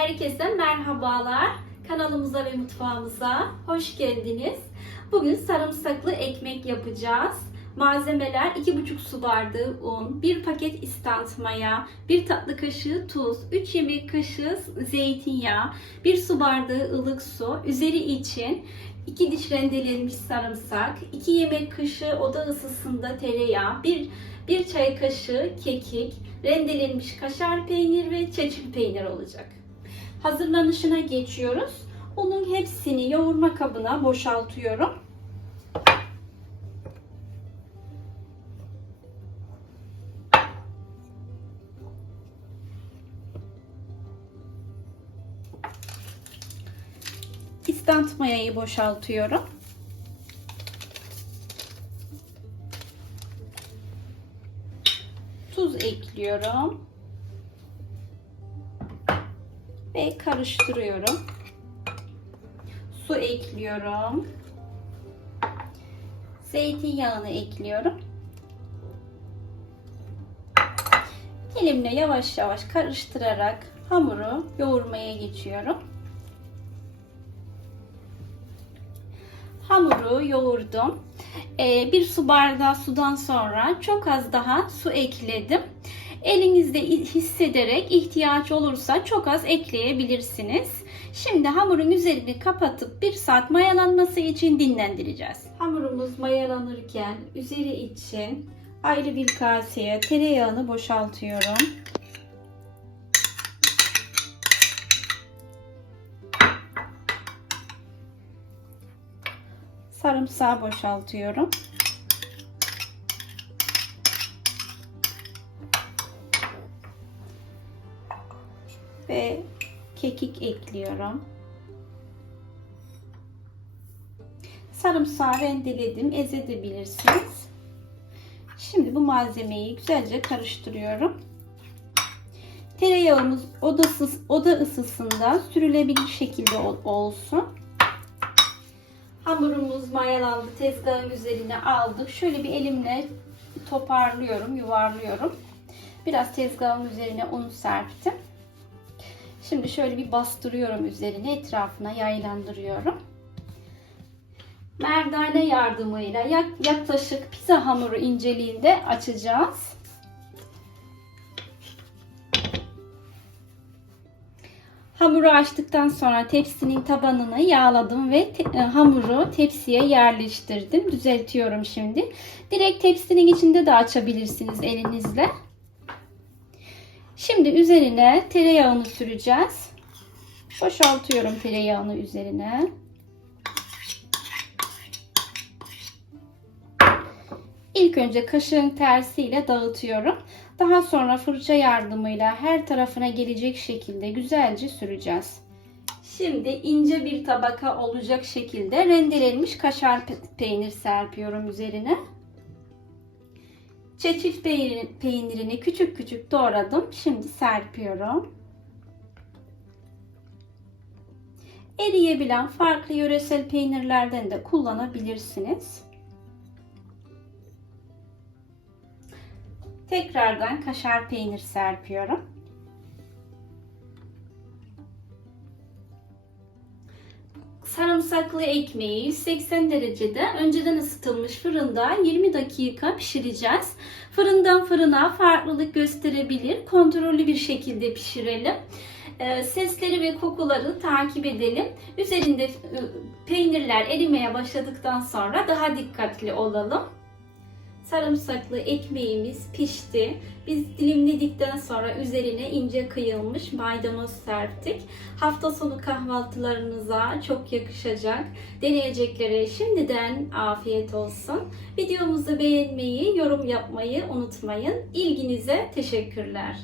Herkese merhabalar. Kanalımıza ve mutfağımıza hoş geldiniz. Bugün sarımsaklı ekmek yapacağız. Malzemeler 2,5 su bardağı un, 1 paket istant maya, 1 tatlı kaşığı tuz, 3 yemek kaşığı zeytinyağı, 1 su bardağı ılık su, üzeri için 2 diş rendelenmiş sarımsak, 2 yemek kaşığı oda ısısında tereyağı, 1 1 çay kaşığı kekik, rendelenmiş kaşar peynir ve çeçil peynir olacak. Hazırlanışına geçiyoruz. Unun hepsini yoğurma kabına boşaltıyorum. İstant mayayı boşaltıyorum. Tuz ekliyorum. Ve karıştırıyorum. Su ekliyorum. Zeytinyağını ekliyorum. Elimle yavaş yavaş karıştırarak hamuru yoğurmaya geçiyorum. Hamuru yoğurdum. Ee, bir su bardağı sudan sonra çok az daha su ekledim. Elinizde hissederek ihtiyaç olursa çok az ekleyebilirsiniz. Şimdi hamurun üzerini kapatıp bir saat mayalanması için dinlendireceğiz. Hamurumuz mayalanırken üzeri için ayrı bir kaseye tereyağını boşaltıyorum. Sarımsağı boşaltıyorum. Ve kekik ekliyorum. Sarımsağı rendeledim. Ezebilirsiniz. Şimdi bu malzemeyi güzelce karıştırıyorum. Tereyağımız odasız, oda ısısında sürülebilir şekilde olsun. Hamurumuz mayalandı. Tezgahın üzerine aldık. Şöyle bir elimle toparlıyorum, yuvarlıyorum. Biraz tezgahın üzerine un serptim. Şimdi şöyle bir bastırıyorum üzerine, etrafına yaylandırıyorum. Merdane yardımıyla yaklaşık pizza hamuru inceliğinde açacağız. Hamuru açtıktan sonra tepsinin tabanını yağladım ve te hamuru tepsiye yerleştirdim. Düzeltiyorum şimdi. Direkt tepsinin içinde de açabilirsiniz elinizle. Şimdi üzerine tereyağını süreceğiz. Boşaltıyorum tereyağını üzerine. İlk önce kaşığın tersiyle dağıtıyorum. Daha sonra fırça yardımıyla her tarafına gelecek şekilde güzelce süreceğiz. Şimdi ince bir tabaka olacak şekilde rendelenmiş kaşar peynir serpiyorum üzerine. Çeçil peynirini küçük küçük doğradım. Şimdi serpiyorum. Eriyebilen farklı yöresel peynirlerden de kullanabilirsiniz. Tekrardan kaşar peynir serpiyorum. Sarımsaklı ekmeği 180 derecede önceden ısıtılmış fırında 20 dakika pişireceğiz. Fırından fırına farklılık gösterebilir. Kontrollü bir şekilde pişirelim. Sesleri ve kokuları takip edelim. Üzerinde peynirler erimeye başladıktan sonra daha dikkatli olalım sarımsaklı ekmeğimiz pişti. Biz dilimledikten sonra üzerine ince kıyılmış maydanoz serptik. Hafta sonu kahvaltılarınıza çok yakışacak. Deneyeceklere şimdiden afiyet olsun. Videomuzu beğenmeyi, yorum yapmayı unutmayın. İlginize teşekkürler.